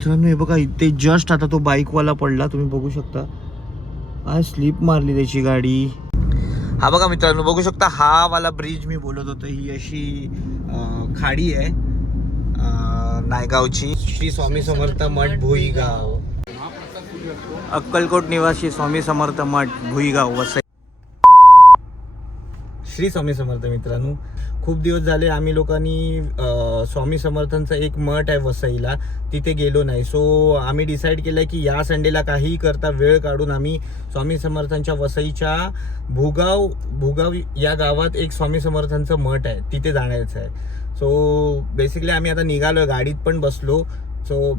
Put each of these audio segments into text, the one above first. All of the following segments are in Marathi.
मित्रांनो हे बघा इथे जस्ट आता तो बाईकवाला पडला, तुम्ही बघू शकता. काय स्लिप मारली त्याची गाडी. हा बघा मित्रांनो बघू शकता, हा वाला ब्रिज मी बोलत होतो. ही अशी खाडी आहे नायगावची. श्री स्वामी समर्थ मठ भुईगाव, अक्कलकोट निवासी स्वामी समर्थ मठ भुईगाव वसई. श्री स्वामी समर्थ मित्रांनो, खूप दिवस झाले आम्ही लोकांनी स्वामी समर्थांचा एक मठ आहे वसईला, तिथे गेलो नाही. सो आम्ही डिसाईड केलं की या संडेला काहीही करता वेळ काढून आम्ही स्वामी समर्थांच्या वसईच्या भुगाव या गावात एक स्वामी समर्थांचं मठ आहे, तिथे जाण्याचं आहे. सो बेसिकली आम्ही आता निघालो, गाडीत पण बसलो. सो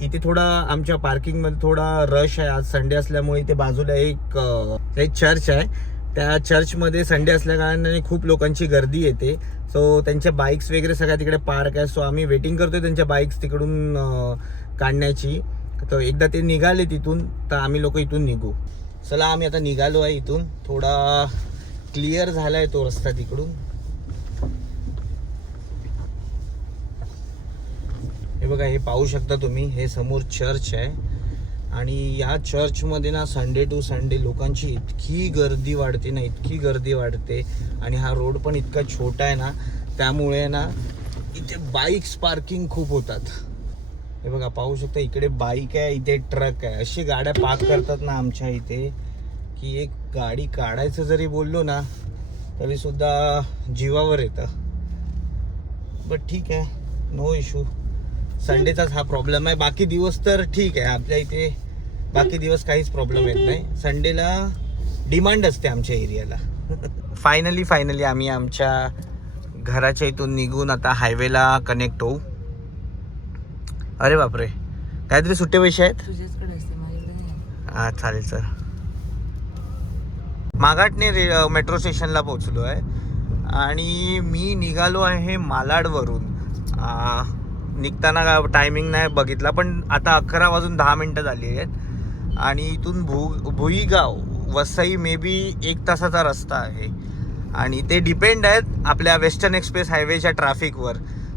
इथे थोडा आमच्या पार्किंगमध्ये थोडा रश आहे. आज संडे असल्यामुळे इथे बाजूला एक चर्च आहे. त्या चर्चमध्ये संडे असल्या कारणाने खूप लोकांची गर्दी येते. सो त्यांच्या बाईक्स वगैरे सगळ्या तिकडे पार्क आहे. सो आम्ही वेटिंग करतोय त्यांच्या बाईक्स तिकडून काढण्याची. तर एकदा ते निघाले तिथून तर आम्ही लोक इथून निघू. चला आम्ही आता निघालो आहे इथून. थोडा क्लिअर झाला आहे तो रस्ता तिकडून. हे बघा, हे पाहू शकता तुम्ही, हे समोर चर्च आहे. आणि या चर्चमध्ये ना संडे टू संडे लोकांची इतकी गर्दी वाढते ना, इतकी गर्दी वाढते. आणि हा रोड पण इतका छोटा आहे ना, त्यामुळे ना इथे बाईक्स पार्किंग खूप होतात. हे बघा पाहू शकता, इकडे बाईक आहे, इथे ट्रक आहे. अशी गाड्या पार्क करतात ना आमच्या इथे की एक गाडी काढायचं जरी बोललो ना तरी सुद्धा जीवावर येतं. बट ठीक आहे, नो इशू. संडेचाच हा प्रॉब्लेम आहे, बाकी दिवस तर ठीक आहे. आपल्या इथे बाकी दिवस काहीच प्रॉब्लेम येत नाही. संडेला डिमांड असते आमच्या एरियाला. फायनली आम्ही आमच्या घराच्या इथून निघून आता हायवेला कनेक्ट होऊ. अरे बापरे, काहीतरी सुट्टे पैसे आहेत. हा चालेल सर. मागाटने मेट्रो स्टेशनला पोहोचलो आहे आणि मी निघालो आहे मालाडवरून. निघताना टायमिंग नाही बघितला, पण आता 11:10 झाली आहेत. आणि इथून भुईगाव वसई मे बी 1 तासाचा रस्ता आहे. आणि ते डिपेंड आहेत आपल्या वेस्टर्न एक्सप्रेस हायवेच्या ट्रॅफिकवर.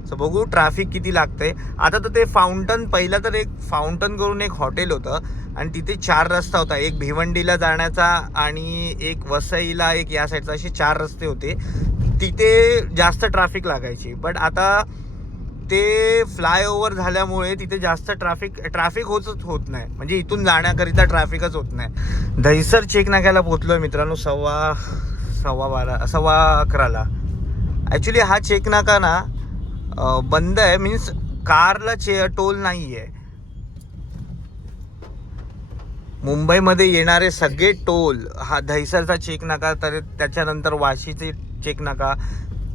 सो बघू ट्रॅफिक किती लागतंय. आता तर ते फाउंटन, पहिला तर एक फाउंटन करून एक हॉटेल होतं आणि तिथे 4 रस्ता होता. एक भिवंडीला जाण्याचा आणि एक वसईला, एक या साईडचा, असे 4 रस्ते होते. तिथे जास्त ट्रॅफिक लागायची. बट आता ते फ्लायओव्हर झाल्यामुळे तिथे जास्त ट्रॅफिक होत नाही. म्हणजे इथून जाण्याकरिता ट्रॅफिकच होत नाही. दहिसर चेक नाक्याला पोहोचलोय मित्रांनो 11:15. ॲक्च्युली हा चेक नाका ना बंद आहे, मीन्स कारला टोल नाही आहे. मुंबईमध्ये येणारे सगळे टोल हा दहिसरचा चेक नाका, तर त्याच्यानंतर वाशीचे चेक नाका,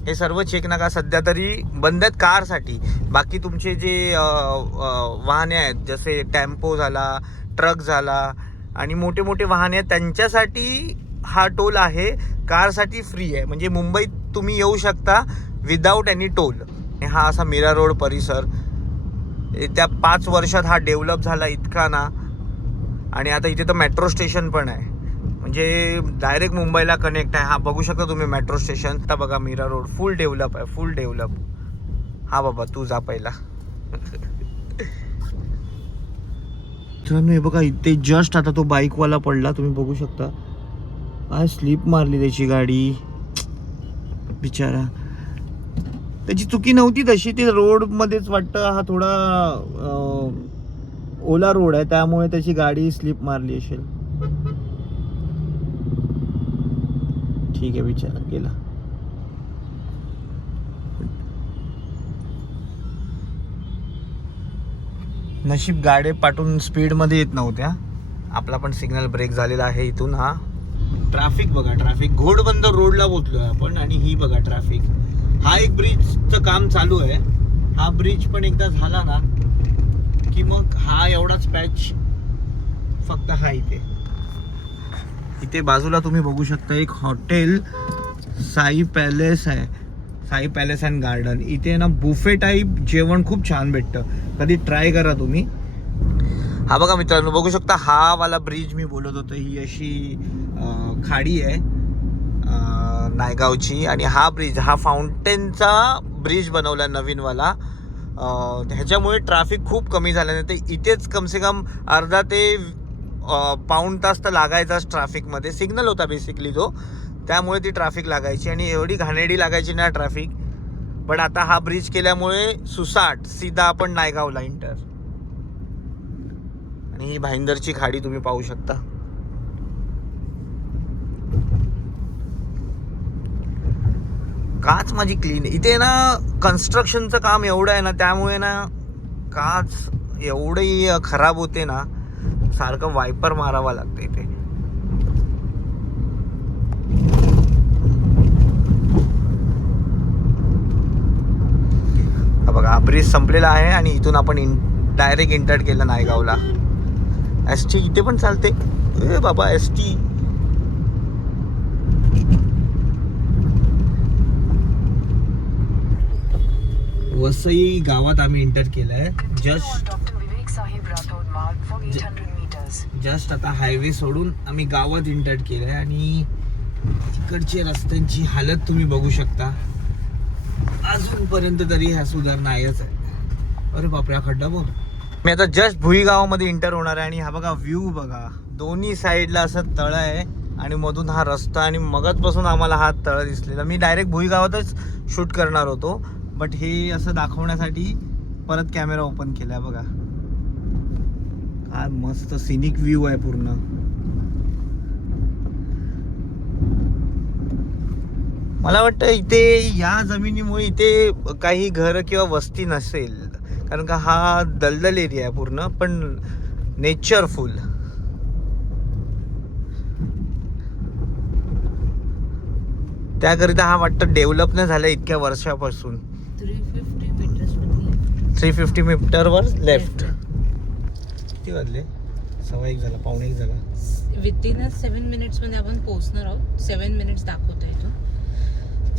हे सर्व चेक नाका सध्या तरी बंद आहेत कारसाठी. बाकी तुमचे जे वाहने आहेत, जसे टेम्पो झाला, ट्रक झाला आणि मोठे मोठे वाहने आहेत, त्यांच्यासाठी हा टोल आहे. कारसाठी फ्री आहे. म्हणजे मुंबईत तुम्ही येऊ शकता विदाऊट एनी टोल. हा असा मीरा रोड परिसर त्या 5 वर्षात हा डेव्हलप झाला इतका ना. आणि आता इथे तर मेट्रो स्टेशन पण आहे, म्हणजे डायरेक्ट मुंबईला कनेक्ट आहे. हा बघू शकता तुम्ही मेट्रो स्टेशन. आता बघा मीरा रोड फुल डेव्हलप आहे, फुल डेव्हलप. हा बाबा तू जा पहिला. हे बघा इथे जस्ट आता तो बाईकवाला पडला, तुम्ही बघू शकता. काय स्लिप मारली त्याची गाडी, बिचारा. त्याची चुकी नव्हती तशी, ती रोडमध्येच वाटतं हा थोडा ओला रोड आहे, त्यामुळे त्याची गाडी स्लिप मारली असेल. ठीक आहे, बिचारा गेला. नशीब गाडी पाठून स्पीडमध्ये येत नव्हत्या. आपला पण सिग्नल ब्रेक झालेला आहे इथून. हा ट्रॅफिक बघा, ट्रॅफिक घोडबंदर रोडला पोहोचलोय आपण. आणि ही बघा ट्रॅफिक. हा एक ब्रिजचं काम चालू आहे. हा ब्रिज पण एकदा झाला ना की मग हा एवढाच पॅच फक्त हा इथे बाजूला तुम्ही बघू शकता एक हॉटेल साई पॅलेस आहे. Sai palace and garden. इथे ना बुफे टाईप जेवण खूप छान भेटतं, कधी ट्राय करा तुम्ही. हा बघा मित्रांनो बघू शकता, हा वाला ब्रिज मी बोलत होतो. ही अशी खाडी आहे नायगावची. आणि हा ब्रिज, हा फाउंटेनचा ब्रिज बनवला नवीनवाला. ह्याच्यामुळे ट्रॅफिक खूप कमी झालं. नाही तर इथेच कमसे कम अर्धा ते पाऊण तास तर लागायचाच ट्रॅफिकमध्ये. सिग्नल होता बेसिकली तो, त्यामुळे ती ट्रॅफिक लागायची आणि एवढी घाणेरडी लागायची ना ट्रॅफिक. पण आता हा ब्रिज केल्यामुळे सुसाट सीधा आपण नायगावला इंटर. आणि ही भाईंदरची खाडी तुम्ही पाहू शकता. काच माझी क्लीन. इथे ना कन्स्ट्रक्शनचं काम एवढं आहे ना, त्यामुळे ना काच एवढी खराब होते ना, सारखं वायपर मारावा लागतं इथे. बघा ब्रिज संपलेला आहे आणि इथून आपण डायरेक्ट इंटर केलं नायगावला. एसटी इथे पण चालते. ए बाबा एसटी. वसई गावात आम्ही इंटर केलंय. जस्ट आता हायवे सोडून आम्ही गावात इंटर केलंय आणि इकडच्या रस्त्यांची हालत तुम्ही बघू शकता. अजूनपर्यंत तरी ह्या सुधारणा नाहीच आहे. अरे बापरे, खड्डा बघ. मी आता जस्ट भुई गावामध्ये इंटर होणार आहे आणि हा बघा व्ह्यू बघा. दोन्ही साईडला असं तळ आहे आणि मधून हा रस्ता आणि मगतपासून आम्हाला हा तळ दिसलेला. मी डायरेक्ट भुई गावातच शूट करणार होतो, बट हे असं दाखवण्यासाठी परत कॅमेरा ओपन केलाय. बघा काय मस्त सिनिक व्ह्यू आहे पूर्ण. मला वाटतं इथे या जमिनीमुळे इथे काही घर किंवा वस्ती नसेल, कारण का हा दलदल एरिया आहे पूर्ण, पण नेचरफुल. त्याकरिता हा वाटतं डेव्हलप नाही झालं इतक्या वर्षापासून. 350 मीटरवर लेफ्ट. किती वाजले? 1:15 झाला, 1:15 झाला. विदिन 7 मिनिट्स मध्ये आपण पोहोचणार आहोत. 7 मिनिट्स दाखवतोय तो.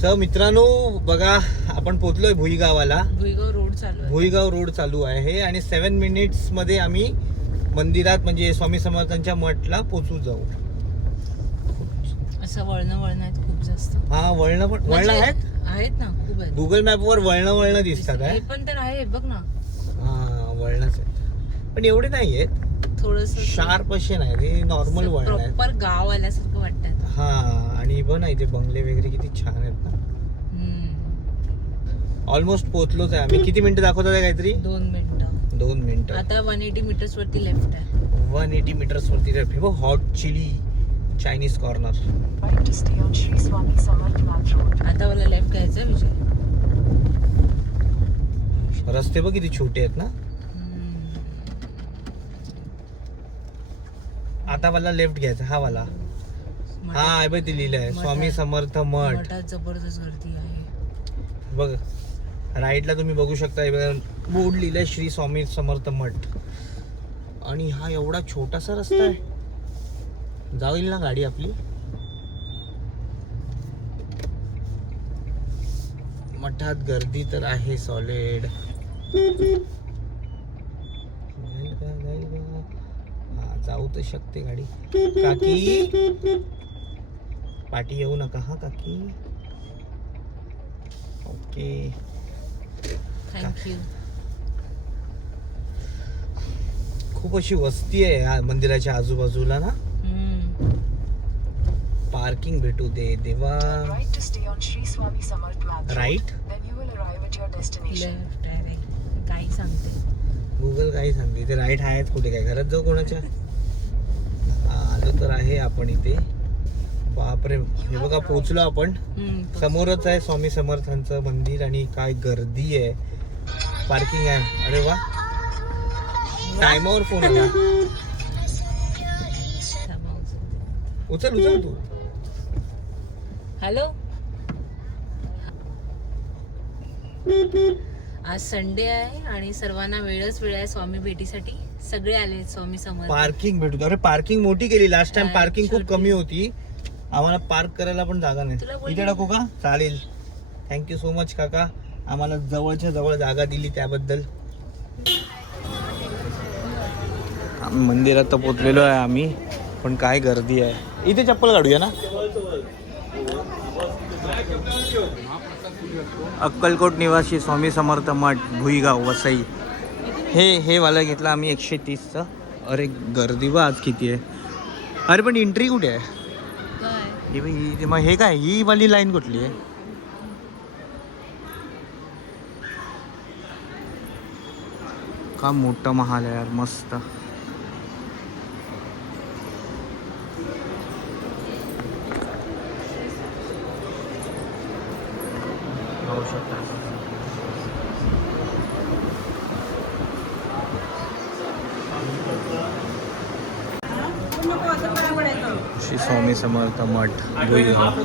तर मित्रांनो बघा, आपण पोहोचलोय भुई गावाला. भुईगाव रोड चालू आहे. भुईगाव रोड चालू आहे आणि 7 मिनिट्स मध्ये आम्ही मंदिरात म्हणजे स्वामी समर्थांच्या मठला पोहोचू जाऊ. असं वळणं आहेत खूप जास्त. हा वळणं पण वळणं आहेत ना, खूप आहेत. गुगल मॅप वर वळणं दिसतात आहे. पण तर आहे बघ ना. हा वळणच आहेत, पण एवढे नाही आहेत. थोडस शार्प असे नाही, हे नॉर्मल वळण आहेत. प्रॉपर गाव आल्यासारखं वाटतं. हा आणि बघ ना इथे बंगले वगैरे किती छान आहेत ना. ऑलमोस्ट पोहोचलोच आहे आम्ही. किती मिनिटं दाखवतात आहे? काहीतरी 2 मिनिटं. आता 180 मीटर्स वरती लेफ्ट आहे. 180 मीटर्स वरती लेफ्ट. हे बघ हॉट चिली चायनीज कॉर्नर. आता मला लेफ्ट घ्यायचं विजय. रस्ते बघ किती छोटे आहेत ना. आता मला लेफ्ट घ्यायचा हा वाला. हा बघ ते लिहिलं आहे स्वामी समर्थ मठ. मठात जबरदस्त गर्दी आहे बघ. राईटला तुम्ही बघू शकता बोर्ड लिहिलंय श्री स्वामी समर्थ मठ. आणि हा एवढा छोटासा रस्ता आहे, जाईल ना गाडी आपली. मठात गर्दी तर आहे सॉलिड. हा जाऊ तर शकते गाडी. काकी पाठी येऊ नका हा काकी. Okay thank you. खूप अशी वस्ती आहे या मंदिराच्या आजूबाजूला ना. पार्किंग भेटू दे देवा. राईट लेफ्ट डायरेक्ट काही सांगते गुगल काही सांगते. ते राईट आहेत कुठे? काय घरात जाऊ कोणाच्या? आलो तर आहे आपण इथे. बापरे हे बघा पोचलो आपण. समोरच आहे स्वामी समर्थांचं मंदिर आणि काय गर्दी आहे. पार्किंग आहे. अरे वा, टाइमावर फोन आला. उचल तू. हॅलो. आज संडे आहे आणि सर्वांना वेळ आहे स्वामी भेटीसाठी. सगळे आले स्वामी समर्थ. पार्किंग भेटू. अरे पार्किंग मोठी केली. लास्ट टाइम पार्किंग खूप कमी होती. आम्हाला पार्क करायला पण जागा नाही. इथे टाकू का? चालेल. थँक्यू सो मच काका, आम्हाला जवळच्या जवळ जागा दिली त्याबद्दल. मंदिरात तर पोचलेलो आहे आम्ही, पण काय गर्दी आहे. इथे चप्पल काढूया ना. अक्कलकोट निवासी स्वामी समर्थ मठ भुईगाव वसई. हे वाला घेतलं आम्ही 130चं. अरे गर्दी बा आज किती आहे. अरे पण एंट्री कुठे आहे? मग हे काय ही वाली लाईन कुठली आहे? का मोठा महाल आहे यार, मस्त. श्री स्वामी समर्थ मठ भुईगाव.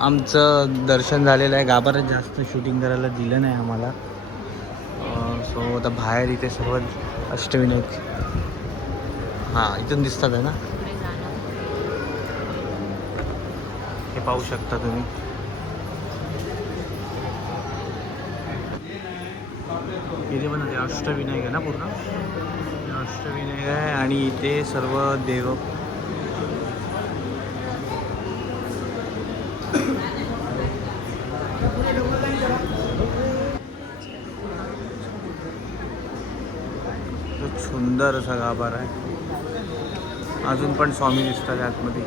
आमचं दर्शन झालेलं आहे. गाभाऱ्यात जास्त शूटिंग करायला दिलं नाही आम्हाला. सो आता बाहेर इथे सर्व अष्टविनायक हां इथून दिसतात आहे ना. हे पाहू शकता तुम्ही. इथे पण ते अष्टविनायक आहे ना पूर्ण. अष्टविनायक आहे आणि इथे सर्व देव. सुंदर असा गाभारा आहे. अजून पण स्वामी दिसतात आतमध्ये.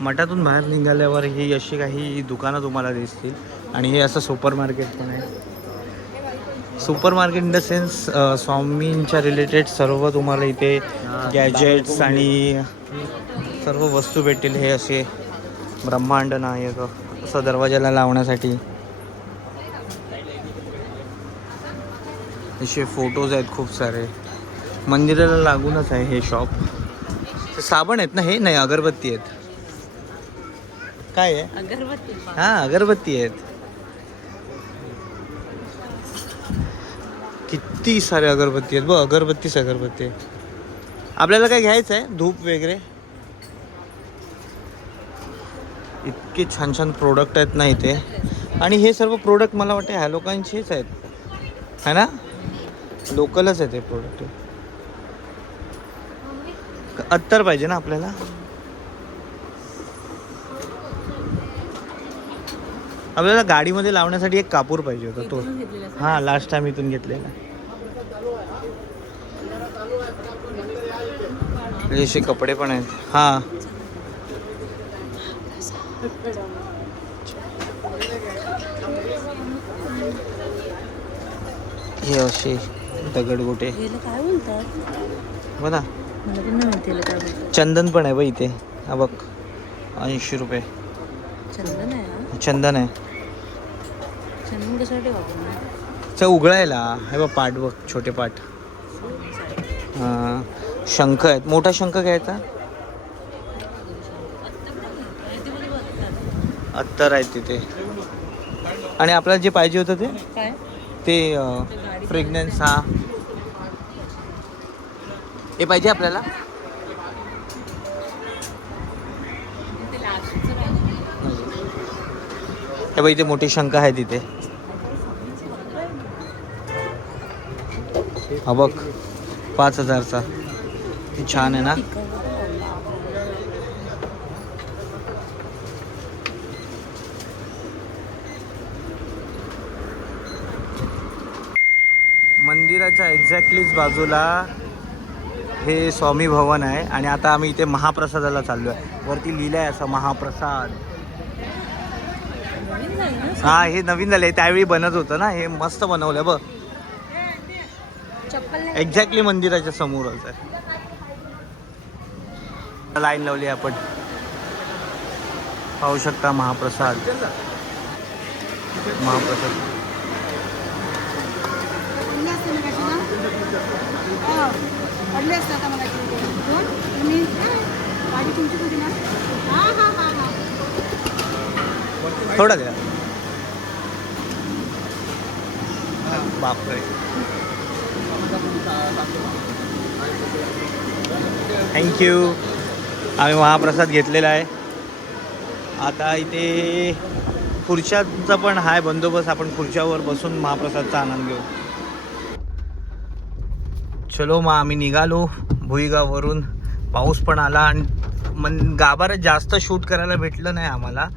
मठातून बाहेर निघाल्यावर ही अशी काही दुकानं तुम्हाला दिसतील आणि हे असं सुपर मार्केट पण आहे. Super market in the sense स्वामींच्या रिलेटेड सर्व तुम्हाला इथे गॅजेट्स आणि सर्व वस्तू भेटतील. हे असे ब्रह्मांड नायक असं दरवाजाला लावण्यासाठी असे फोटोज आहेत खूप सारे. मंदिराला लागूनच आहे हे शॉप. ते साबण आहेत ना? हे नाही, अगरबत्ती आहेत. काय आहे? अगरबत्ती. हां अगरबत्ती आहेत. किती सारे अगरबत्ती आहेत बघ. अगरबत्ती. आपल्याला काय घ्यायचं आहे? धूप वगैरे. इतके छान छान प्रोडक्ट आहेत ना इथे. आणि हे सर्व प्रोडक्ट मला वाटतं ह्या लोकांचेच आहेत है ना. लोकलच आहे ते प्रोडक्ट. अत्तर पाहिजे ना आपल्याला. आपल्याला गाडीमध्ये लावण्यासाठी एक कापूर पाहिजे होता तो. हां लास्ट टाइम इथून घेतलेला. असे कपडे पण आहेत. हां हे असे दगडगोटे काय बोलतात बघा. मला पण माहिती काय बोलतात. चंदन पण आहे बघ इथे. हा बघ 80 रुपये चंदन आहे. चंदन आहे. चंदन कशासाठी वापरणार? च उघडायला. हे बघ पाट बघ, छोटे पाट. हां शंख आहेत. मोठा शंख घ्यायचा. अत्तर आहेत तिथे. आणि आपल्याला जे पाहिजे होतं काय ते फ्रेग्रन्स. हा हे पाहिजे आपल्याला. हे बघ इथे मोठी शंख आहे तिथे. हा बघ 5000चा. छान आहे ना. मंदिराच्या एक्झॅक्टलीच बाजूला हे स्वामी भवन आहे. आणि आता आम्ही इथे महाप्रसादाला चाललो आहे. वरती लिहिलं आहे असं महाप्रसाद. हा हे नवीन झालं आहे. त्यावेळी बनत होतं ना. हे मस्त बनवलं बघ. एक्झॅक्टली मंदिराच्या समोरच आहे. लाईन लावली आपण. पाहू शकता महाप्रसाद. थोडा द्या. बापरे. थँक्यू. आम्ही महाप्रसाद घेतलेला आहे. आता इथे खुर्च्याचा पण आहे बंदोबस्त. आपण खुर्च्यावर बसून महाप्रसादचा आनंद घेऊ. चलो मग आम्ही निघालो भुईगाववरून. पाऊस पण आला आणि गाभाऱ्यात जास्त शूट करायला भेटलं नाही आम्हाला,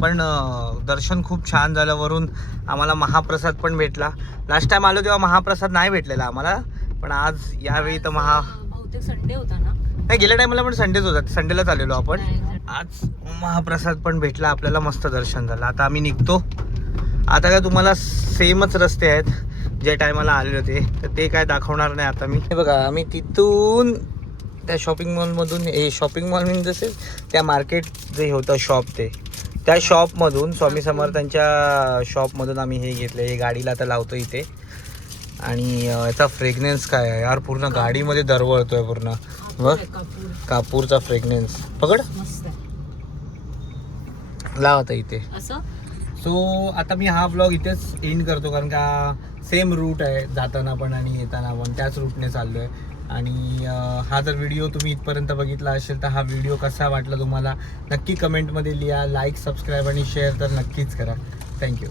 पण दर्शन खूप छान झालं. वरून आम्हाला महाप्रसाद पण भेटला. लास्ट टाइम आलो तेव्हा महाप्रसाद नाही भेटलेला आम्हाला, पण आज यावेळी तर बहुतेक संडे होता ना. नाही, गेल्या टायमाला पण संडेच होता, संडेलाच आलेलो आपण. आज महाप्रसाद पण भेटला आपल्याला, मस्त दर्शन झालं. आता आम्ही निघतो. आता काय तुम्हाला सेमच रस्ते आहेत जे टायमाला आलेले होते, तर ते काय दाखवणार नाही आता मी. हे बघा, आम्ही तिथून त्या शॉपिंग मॉलमधून, हे शॉपिंग मॉल म्हणजे जसे त्या मार्केट जे होतं शॉप, ते त्या शॉपमधून, स्वामी समर्थांच्या शॉपमधून आम्ही हे घेतलं. हे गाडीला आता लावतो इथे. आणि याचा फ्रेग्रन्स काय आहे यार, पूर्ण गाडीमध्ये दरवळतोय पूर्ण. बघ, कापूरचा फ्रेग्रन्स. पकड, लाव आता इथे असं. सो आता मी हा व्लॉग इथेच एंड करतो, कारण का सेम रूट आहे जाताना पण आणि येताना पण, त्याच रूटने चाललो आहे. आणि हा जर व्हिडिओ तुम्ही इथपर्यंत बघितला असेल तर हा व्हिडिओ कसा वाटला तुम्हाला नक्की कमेंटमध्ये लिहा. लाईक, सबस्क्राईब आणि शेअर तर नक्कीच करा. थँक्यू.